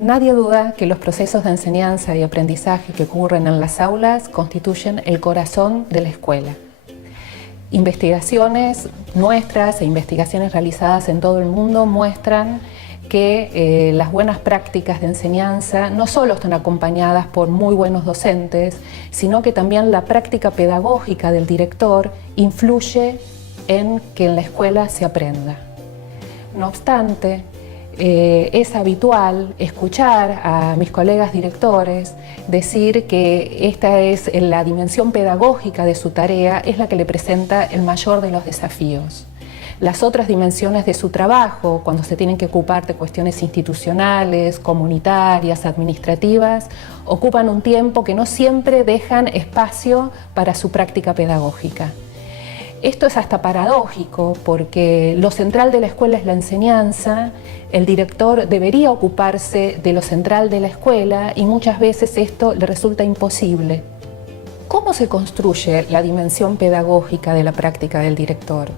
Nadie duda que los procesos de enseñanza y aprendizaje que ocurren en las aulas constituyen el corazón de la escuela. Investigaciones nuestras e investigaciones realizadas en todo el mundo muestran que las buenas prácticas de enseñanza no solo están acompañadas por muy buenos docentes, sino que también la práctica pedagógica del director influye en que en la escuela se aprenda. No obstante, es habitual escuchar a mis colegas directores decir que esta es la dimensión pedagógica de su tarea, es la que le presenta el mayor de los desafíos. Las otras dimensiones de su trabajo, cuando se tienen que ocupar de cuestiones institucionales, comunitarias, administrativas, ocupan un tiempo que no siempre dejan espacio para su práctica pedagógica. Esto es hasta paradójico porque lo central de la escuela es la enseñanza, el director debería ocuparse de lo central de la escuela y muchas veces esto le resulta imposible. ¿Cómo se construye la dimensión pedagógica de la práctica del director?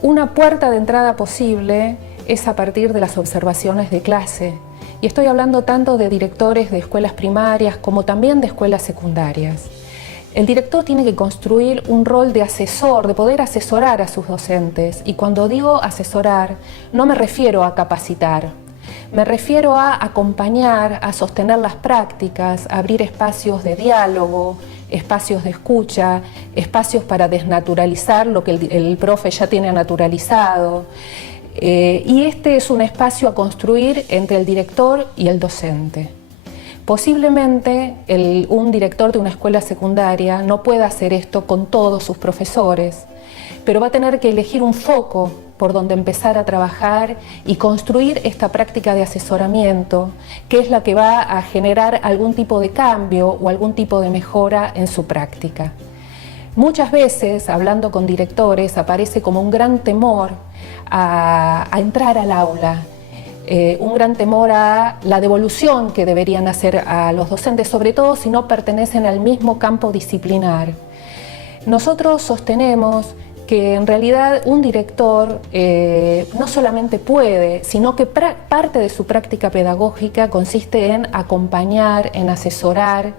Una puerta de entrada posible es a partir de las observaciones de clase, y estoy hablando tanto de directores de escuelas primarias como también de escuelas secundarias. El director tiene que construir un rol de asesor, de poder asesorar a sus docentes, y cuando digo asesorar no me refiero a capacitar, me refiero a acompañar, a sostener las prácticas, a abrir espacios de diálogo, espacios de escucha, espacios para desnaturalizar lo que el profe ya tiene naturalizado. Y este es un espacio a construir entre el director y el docente. Posiblemente un director de una escuela secundaria no pueda hacer esto con todos sus profesores, pero va a tener que elegir un foco por donde empezar a trabajar y construir esta práctica de asesoramiento, que es la que va a generar algún tipo de cambio o algún tipo de mejora en su práctica. Muchas veces, hablando con directores, aparece como un gran temor a entrar al aula, un gran temor a la devolución que deberían hacer a los docentes, sobre todo si no pertenecen al mismo campo disciplinar. Nosotros sostenemos que en realidad un director no solamente puede, sino que parte de su práctica pedagógica consiste en acompañar, en asesorar,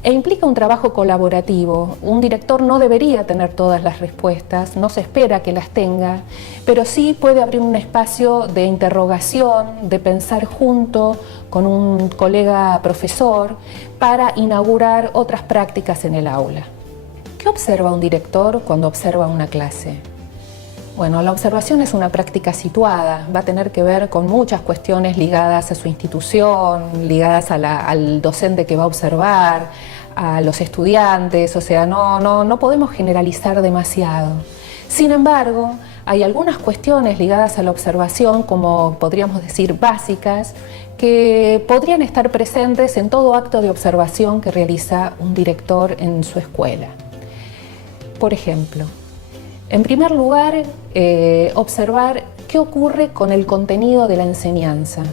e implica un trabajo colaborativo. Un director no debería tener todas las respuestas, no se espera que las tenga, pero sí puede abrir un espacio de interrogación, de pensar junto con un colega profesor para inaugurar otras prácticas en el aula. ¿Qué observa un director cuando observa una clase? Bueno, la observación es una práctica situada, va a tener que ver con muchas cuestiones ligadas a su institución, ligadas al docente que va a observar, a los estudiantes, o sea, no podemos generalizar demasiado. Sin embargo, hay algunas cuestiones ligadas a la observación, como podríamos decir básicas, que podrían estar presentes en todo acto de observación que realiza un director en su escuela. Por ejemplo, en primer lugar, observar qué ocurre con el contenido de la enseñanza.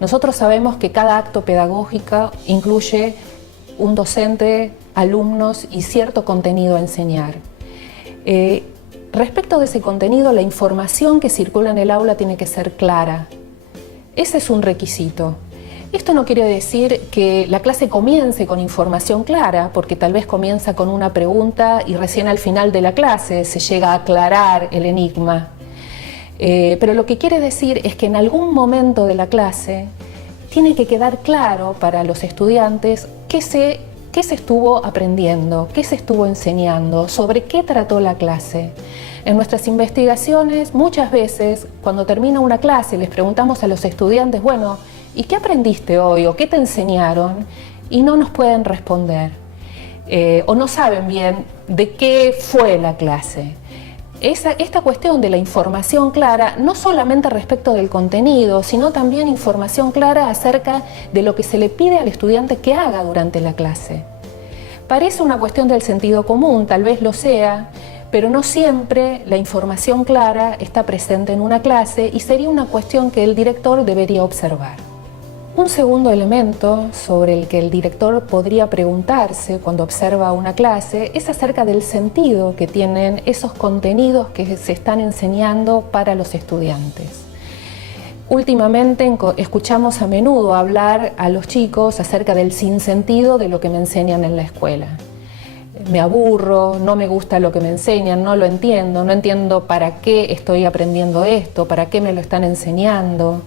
Nosotros sabemos que cada acto pedagógico incluye un docente, alumnos y cierto contenido a enseñar. Respecto de ese contenido, la información que circula en el aula tiene que ser clara. Ese es un requisito. Esto no quiere decir que la clase comience con información clara, porque tal vez comienza con una pregunta y recién al final de la clase se llega a aclarar el enigma. Pero lo que quiere decir es que en algún momento de la clase tiene que quedar claro para los estudiantes qué se estuvo aprendiendo, qué se estuvo enseñando, sobre qué trató la clase. En nuestras investigaciones, muchas veces, cuando termina una clase, les preguntamos a los estudiantes, bueno, ¿y qué aprendiste hoy? ¿O qué te enseñaron? Y no nos pueden responder. O no saben bien de qué fue la clase. Esta cuestión de la información clara, no solamente respecto del contenido, sino también información clara acerca de lo que se le pide al estudiante que haga durante la clase. Parece una cuestión del sentido común, tal vez lo sea, pero no siempre la información clara está presente en una clase y sería una cuestión que el director debería observar. Un segundo elemento sobre el que el director podría preguntarse cuando observa una clase es acerca del sentido que tienen esos contenidos que se están enseñando para los estudiantes. Últimamente escuchamos a menudo hablar a los chicos acerca del sinsentido de lo que me enseñan en la escuela. Me aburro, no me gusta lo que me enseñan, no lo entiendo, no entiendo para qué estoy aprendiendo esto, para qué me lo están enseñando.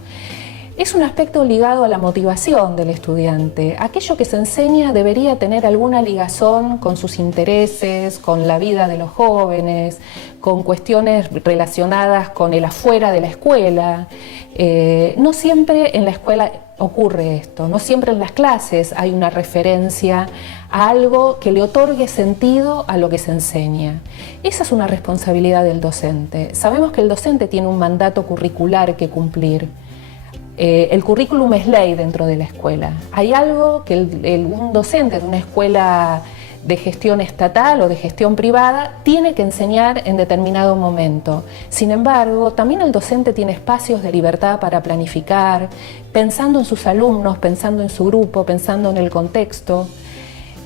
Es un aspecto ligado a la motivación del estudiante. Aquello que se enseña debería tener alguna ligazón con sus intereses, con la vida de los jóvenes, con cuestiones relacionadas con el afuera de la escuela. No siempre en la escuela ocurre esto, no siempre en las clases hay una referencia a algo que le otorgue sentido a lo que se enseña. Esa es una responsabilidad del docente. Sabemos que el docente tiene un mandato curricular que cumplir. El currículum es ley dentro de la escuela. Hay algo que un docente de una escuela de gestión estatal o de gestión privada tiene que enseñar en determinado momento. Sin embargo, también el docente tiene espacios de libertad para planificar, pensando en sus alumnos, pensando en su grupo, pensando en el contexto.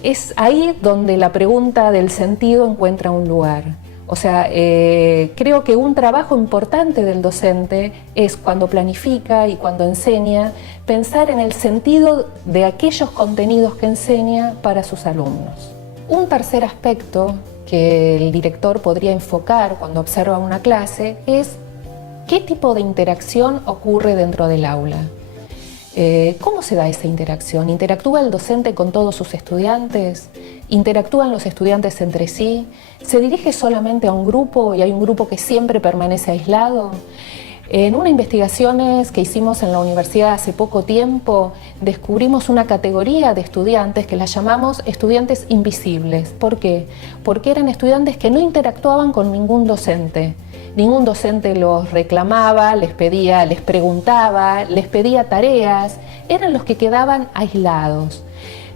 Es ahí donde la pregunta del sentido encuentra un lugar. O sea, creo que un trabajo importante del docente es cuando planifica y cuando enseña, pensar en el sentido de aquellos contenidos que enseña para sus alumnos. Un tercer aspecto que el director podría enfocar cuando observa una clase es qué tipo de interacción ocurre dentro del aula. ¿Cómo se da esa interacción? ¿Interactúa el docente con todos sus estudiantes? ¿Interactúan los estudiantes entre sí? ¿Se dirige solamente a un grupo y hay un grupo que siempre permanece aislado? En unas investigaciones que hicimos en la universidad hace poco tiempo, descubrimos una categoría de estudiantes que las llamamos estudiantes invisibles. ¿Por qué? Porque eran estudiantes que no interactuaban con ningún docente. Ningún docente los reclamaba, les preguntaba, les pedía tareas, eran los que quedaban aislados.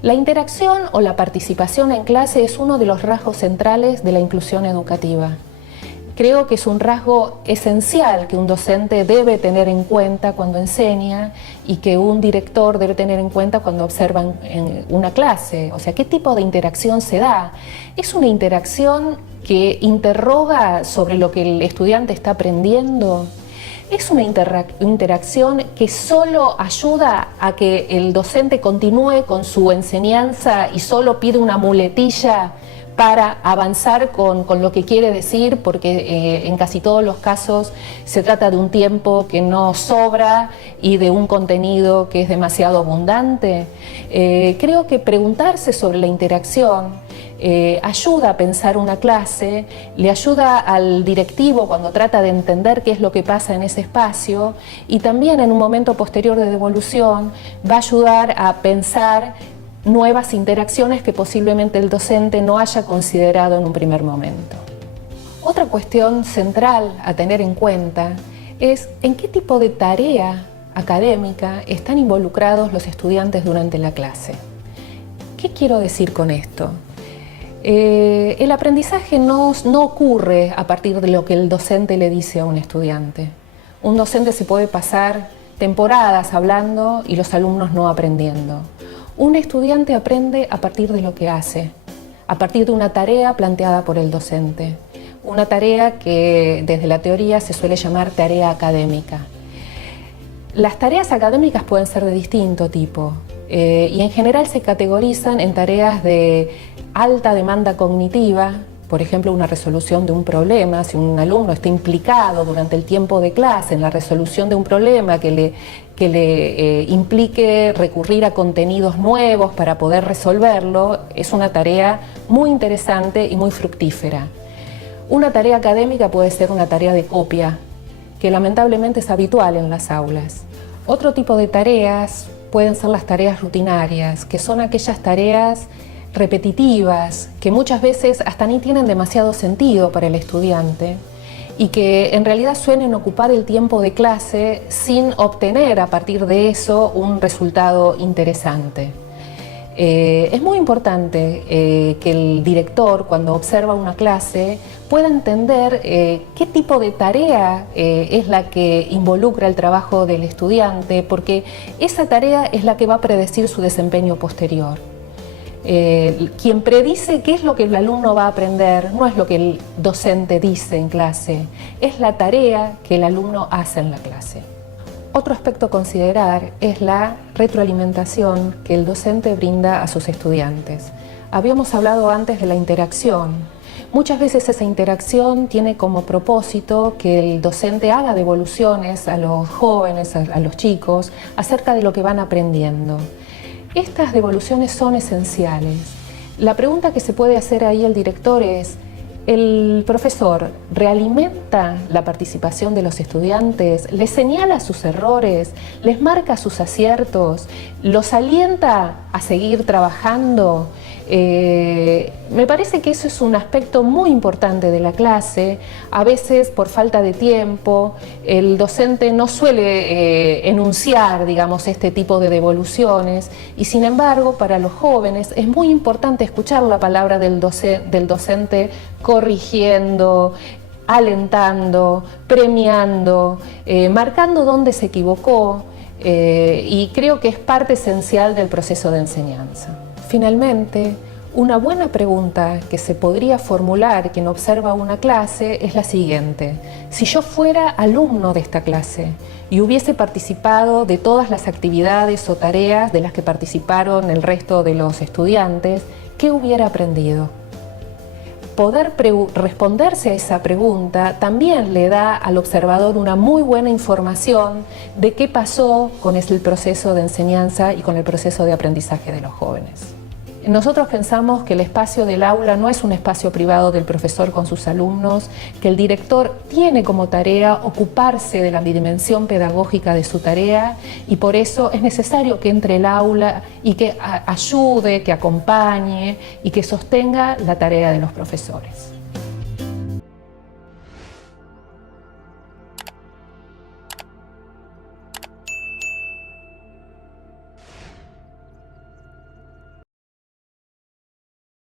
La interacción o la participación en clase es uno de los rasgos centrales de la inclusión educativa. Creo que es un rasgo esencial que un docente debe tener en cuenta cuando enseña y que un director debe tener en cuenta cuando observa en una clase. O sea, ¿qué tipo de interacción se da? ¿Es una interacción que interroga sobre lo que el estudiante está aprendiendo? ¿Es una interacción que solo ayuda a que el docente continúe con su enseñanza y solo pide una muletilla para avanzar con lo que quiere decir, porque en casi todos los casos se trata de un tiempo que no sobra y de un contenido que es demasiado abundante? Creo que preguntarse sobre la interacción ayuda a pensar una clase, le ayuda al directivo cuando trata de entender qué es lo que pasa en ese espacio, y también en un momento posterior de devolución va a ayudar a pensar nuevas interacciones que posiblemente el docente no haya considerado en un primer momento. Otra cuestión central a tener en cuenta es en qué tipo de tarea académica están involucrados los estudiantes durante la clase. ¿Qué quiero decir con esto? El aprendizaje no ocurre a partir de lo que el docente le dice a un estudiante. Un docente se puede pasar temporadas hablando y los alumnos no aprendiendo. Un estudiante aprende a partir de lo que hace, a partir de una tarea planteada por el docente. Una tarea que desde la teoría se suele llamar tarea académica. Las tareas académicas pueden ser de distinto tipo y en general se categorizan en tareas de alta demanda cognitiva, por ejemplo, una resolución de un problema. Si un alumno está implicado durante el tiempo de clase en la resolución de un problema que le implique recurrir a contenidos nuevos para poder resolverlo, es una tarea muy interesante y muy fructífera. Una tarea académica puede ser una tarea de copia, que lamentablemente es habitual en las aulas. Otro tipo de tareas pueden ser las tareas rutinarias, que son aquellas tareas repetitivas, que muchas veces hasta ni tienen demasiado sentido para el estudiante y que en realidad suelen ocupar el tiempo de clase sin obtener a partir de eso un resultado interesante. Es muy importante que el director, cuando observa una clase, pueda entender qué tipo de tarea es la que involucra el trabajo del estudiante, porque esa tarea es la que va a predecir su desempeño posterior. Quien predice qué es lo que el alumno va a aprender no es lo que el docente dice en clase, es la tarea que el alumno hace en la clase. Otro aspecto a considerar es la retroalimentación que el docente brinda a sus estudiantes. Habíamos hablado antes de la interacción. Muchas veces esa interacción tiene como propósito que el docente haga devoluciones a los jóvenes, a los chicos, acerca de lo que van aprendiendo. Estas devoluciones son esenciales. La pregunta que se puede hacer ahí el director es: ¿el profesor realimenta la participación de los estudiantes? ¿Les señala sus errores? ¿Les marca sus aciertos? ¿Los alienta a seguir trabajando? Me parece que eso es un aspecto muy importante de la clase. A veces, por falta de tiempo, el docente no suele enunciar, digamos, este tipo de devoluciones, y sin embargo, para los jóvenes es muy importante escuchar la palabra del docente corrigiendo, alentando, premiando, marcando dónde se equivocó, y creo que es parte esencial del proceso de enseñanza. Finalmente, una buena pregunta que se podría formular quien observa una clase es la siguiente: si yo fuera alumno de esta clase y hubiese participado de todas las actividades o tareas de las que participaron el resto de los estudiantes, ¿qué hubiera aprendido? Poder responderse a esa pregunta también le da al observador una muy buena información de qué pasó con el proceso de enseñanza y con el proceso de aprendizaje de los jóvenes. Nosotros pensamos que el espacio del aula no es un espacio privado del profesor con sus alumnos, que el director tiene como tarea ocuparse de la dimensión pedagógica de su tarea, y por eso es necesario que entre el aula y que ayude, que acompañe y que sostenga la tarea de los profesores.